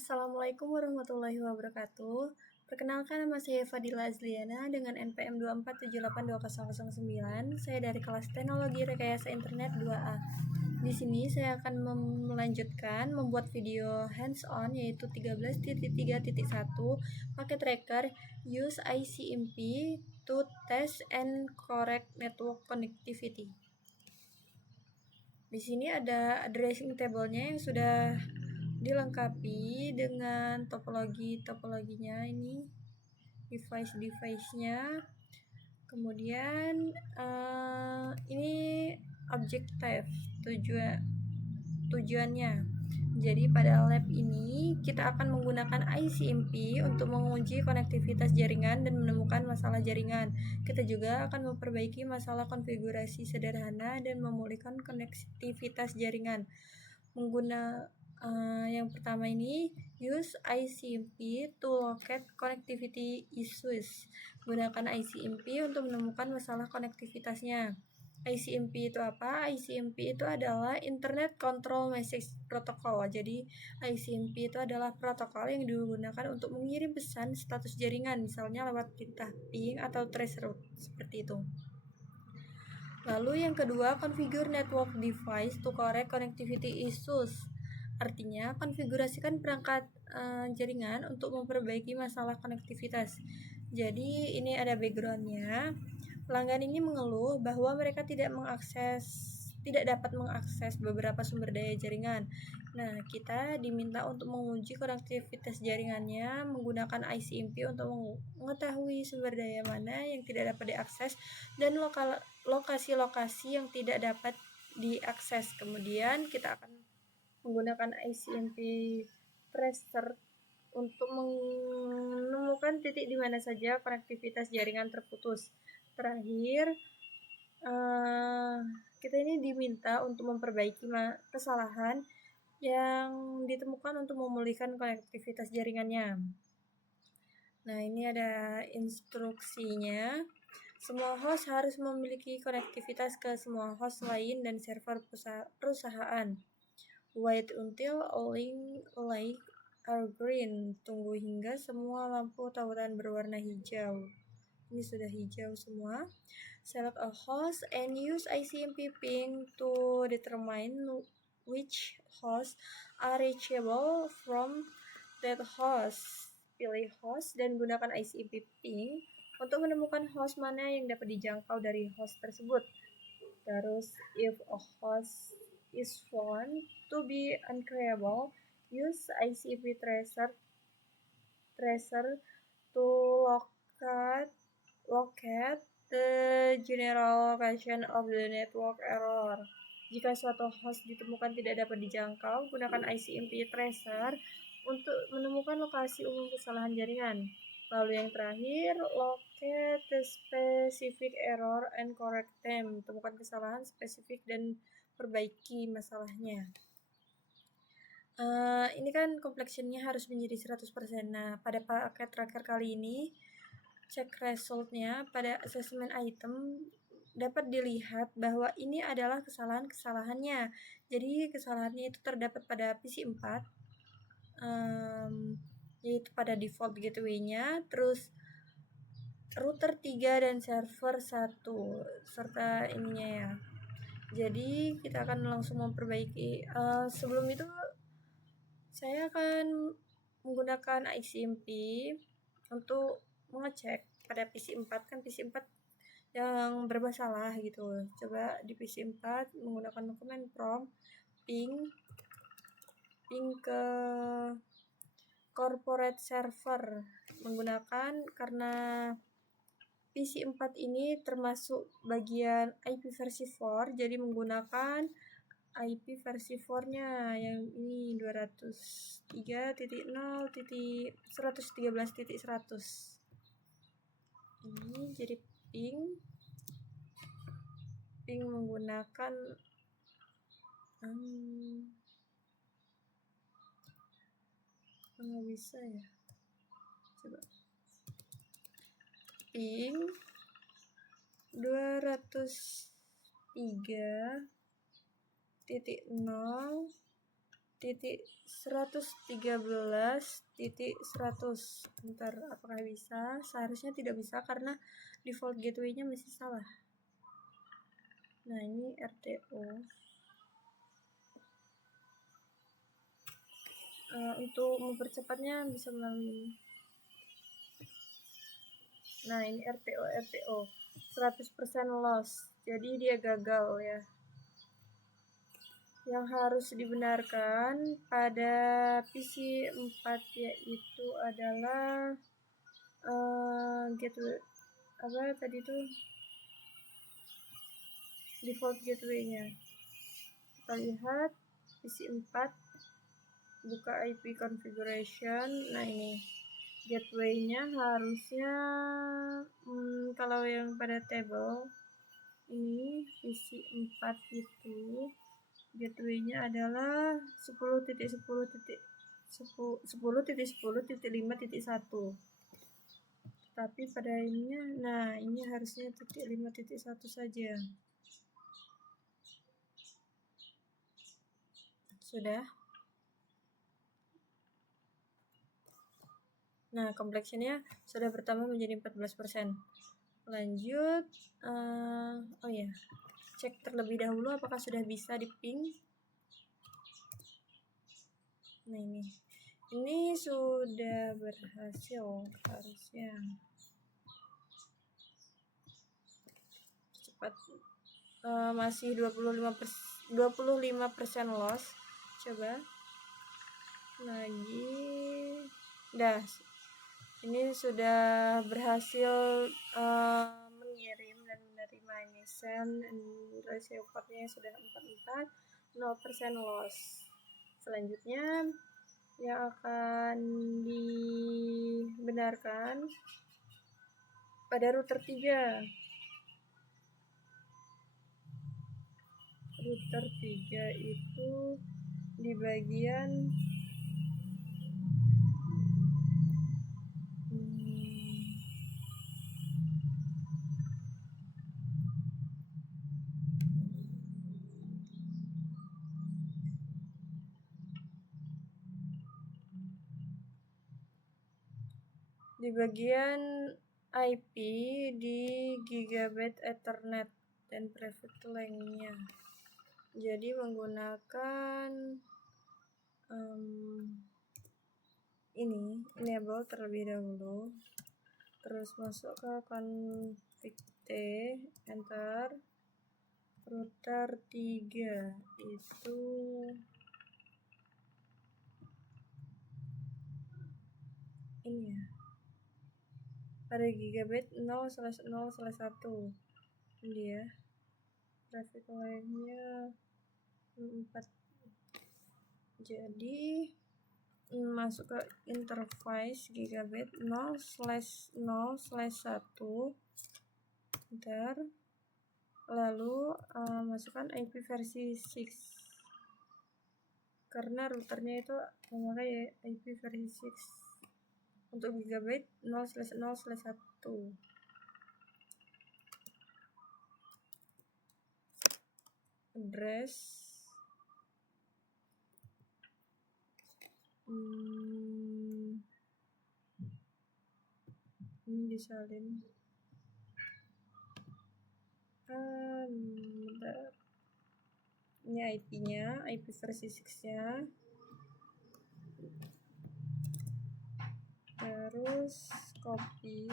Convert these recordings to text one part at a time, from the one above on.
Assalamualaikum warahmatullahi wabarakatuh. Perkenalkan, nama saya Fadila Azliana dengan NPM 247822009. Saya dari kelas Teknologi Rekayasa Internet 2A. Di sini saya akan melanjutkan membuat video hands-on yaitu 13.3.1 pakai tracker use ICMP to test and correct network connectivity. Di sini ada addressing table-nya yang sudah dilengkapi dengan topologinya ini, device-nya. Kemudian ini objective tujuannya. Jadi pada lab ini kita akan menggunakan ICMP untuk menguji konektivitas jaringan dan menemukan masalah jaringan. Kita juga akan memperbaiki masalah konfigurasi sederhana dan memulihkan konektivitas jaringan. Yang pertama ini use ICMP to locate connectivity issues. Gunakan ICMP untuk menemukan masalah konektivitasnya. ICMP itu apa? ICMP itu adalah Internet Control Message Protocol. Jadi ICMP itu adalah protokol yang digunakan untuk mengirim pesan status jaringan, misalnya lewat perintah ping atau trace route seperti itu. Lalu yang kedua, configure network device to correct connectivity issues. Artinya, konfigurasikan perangkat jaringan untuk memperbaiki masalah konektivitas. Jadi, ini ada backgroundnya. Pelanggan ini mengeluh bahwa mereka tidak dapat mengakses beberapa sumber daya jaringan. Nah, kita diminta untuk menguji konektivitas jaringannya menggunakan ICMP untuk mengetahui sumber daya mana yang tidak dapat diakses dan lokasi-lokasi yang tidak dapat diakses. Kemudian kita akan menggunakan ICMP tracer untuk menemukan titik di mana saja konektivitas jaringan terputus. Terakhir, kita ini diminta untuk memperbaiki kesalahan yang ditemukan untuk memulihkan konektivitas jaringannya. Nah, ini ada instruksinya. Semua host harus memiliki konektivitas ke semua host lain dan server perusahaan. Wait until all lights are green. Tunggu hingga semua lampu tautan berwarna hijau. Ini sudah hijau semua. Select a host and use ICMP ping to determine which hosts are reachable from that host. Pilih host dan gunakan ICMP ping untuk menemukan host mana yang dapat dijangkau dari host tersebut. Terus, if a host is found to be uncreable, use ICMP tracer to locate the general location of the network error. Jika suatu host ditemukan tidak dapat dijangkau, gunakan ICMP tracer untuk menemukan lokasi umum kesalahan jaringan. Lalu yang terakhir, locate the specific error and correct them. Temukan kesalahan spesifik dan perbaiki masalahnya. Ini kan complexionnya harus menjadi 100%. Nah, pada paket tracker kali ini, cek resultnya pada assessment item dapat dilihat bahwa ini adalah kesalahannya. Jadi kesalahannya itu terdapat pada PC4, yaitu pada default gateway-nya, terus router 3 dan server 1 serta ininya ya. Jadi kita akan langsung memperbaiki. Sebelum itu saya akan menggunakan ICMP untuk mengecek pada PC4, kan PC4 yang bermasalah gitu. Coba di PC4 menggunakan command prompt ping ke corporate server menggunakan, karena PC4 ini termasuk bagian IP versi 4, jadi menggunakan IP versi 4-nya yang ini 203.0.113.100. Ini jadi ping menggunakan nggak bisa ya, coba ping 203.0.113.100. titik 113 titik 100. Bentar, apakah bisa? Seharusnya tidak bisa karena default gateway-nya masih salah. Nah, ini RTO. Untuk mempercepatnya bisa melalui. Nah, ini RTO 100% loss. Jadi dia gagal ya. Yang harus dibenarkan pada PC 4 yaitu adalah gateway apa tadi tuh, default gateway-nya. Kita lihat PC 4, buka IP configuration. Nah, ini gateway-nya harusnya kalau yang pada table ini PC 4 itu gateway-nya adalah 10.10.10.5.1. Tapi pada ininya, nah ini harusnya titik 5.1 saja. Sudah. Nah, complexionnya sudah bertambah menjadi 14%. Lanjut, oh ya, cek terlebih dahulu apakah sudah bisa di ping. Nah, ini sudah berhasil harusnya. Cepat. Masih 25% loss. Coba lagi. Dah. Ini sudah berhasil mengirim dan menerima ini send, receivernya sudah 44, 0% loss. Selanjutnya yang akan dibenarkan pada router 3. Router 3 itu di bagian IP di Gigabit Ethernet dan private link-nya. Jadi menggunakan ini enable terlebih dahulu, terus masuk ke config T, enter. Router 3 itu ini ya, pada gigabit 0/0/1 dia traffic line-nya 4. Jadi masuk ke interface gigabit 0/0/1, enter. Lalu masukkan IP versi 6 karena routernya itu memakai IP versi 6 untuk gigabit 0/0/1. Address ini disalin. Ini IP-nya, IP versi 6-nya. Terus copy.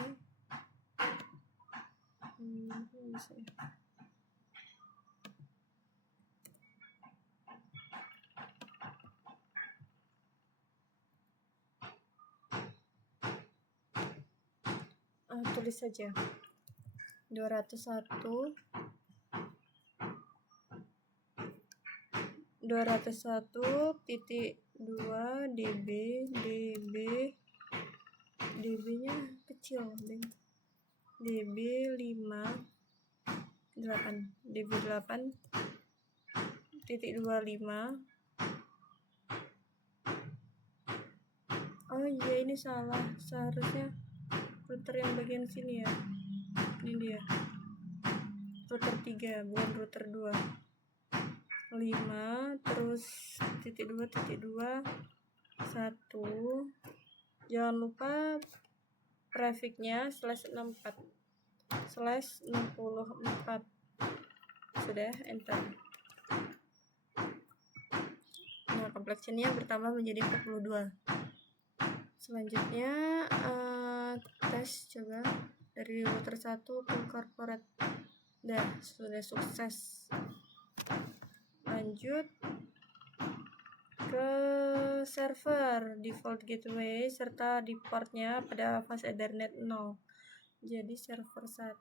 Bisa ya. Tulis saja 201 201.2 dB dB-nya kecil, dB 8.25. Oh iya, ini salah, seharusnya router yang bagian sini ya. Ini dia router 3 bukan router 2. 5, terus titik 2, 1. Jangan lupa prefiknya /64 /64. Sudah, enter. Nah, complexionnya bertambah menjadi 42. Selanjutnya tes coba dari router 1 ke corporate. Dah, sudah sukses. Lanjut ke server default gateway serta di portnya pada fase Ethernet 0. Jadi server 1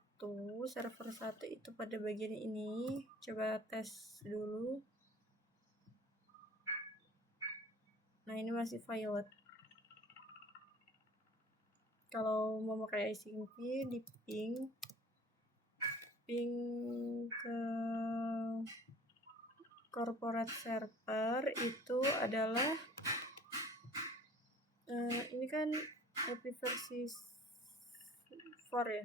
itu pada bagian ini. Coba tes dulu. Nah, ini masih violet. Kalau mau pakai ICMP di ping ke corporate server itu adalah ini kan IP versi 4 ya,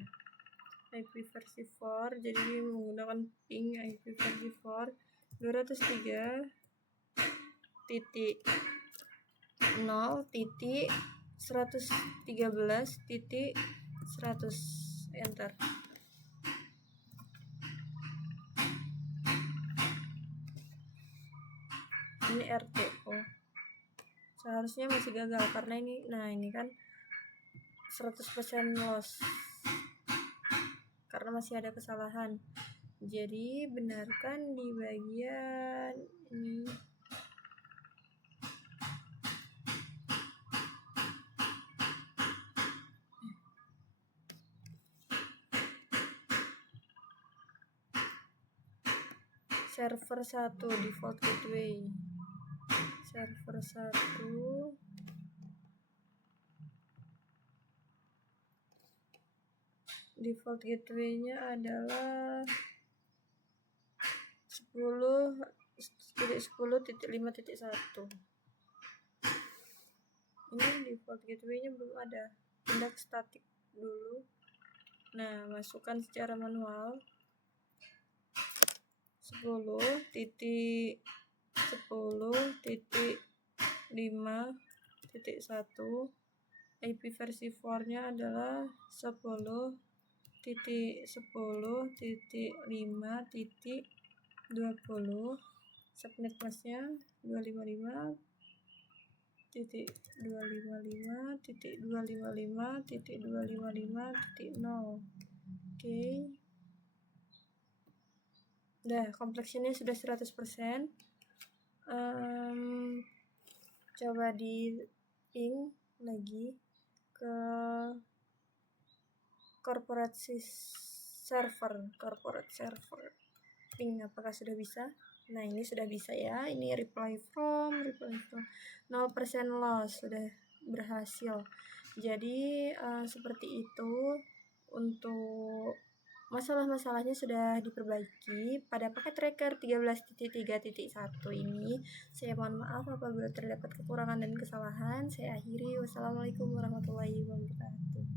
IP versi 4, jadi menggunakan ping IP versi 4 203.0.113.100. Enter. Ini RTO. Seharusnya masih gagal karena ini, nah ini kan 100% loss karena masih ada kesalahan. Jadi benarkan di bagian ini. Server 1 default gateway. Server 1 default gateway-nya adalah 10.10.5.1. Ini default gateway-nya belum ada. Pindah static dulu. Nah, masukkan secara manual 10.10.5.1. IP versi 4-nya adalah 10.10.5.20. Subnet mask-nya 255.255.255.255.0. Oke. Dah, complexionnya sudah 100%. Coba di ping lagi ke corporate server. Ping apakah sudah bisa? Nah, ini sudah bisa ya. Ini reply from 0% loss, sudah berhasil. Jadi seperti itu untuk masalah-masalahnya sudah diperbaiki pada paket tracker 13.3.1 ini. Saya mohon maaf apabila terdapat kekurangan dan kesalahan. Saya akhiri. Wassalamualaikum warahmatullahi wabarakatuh.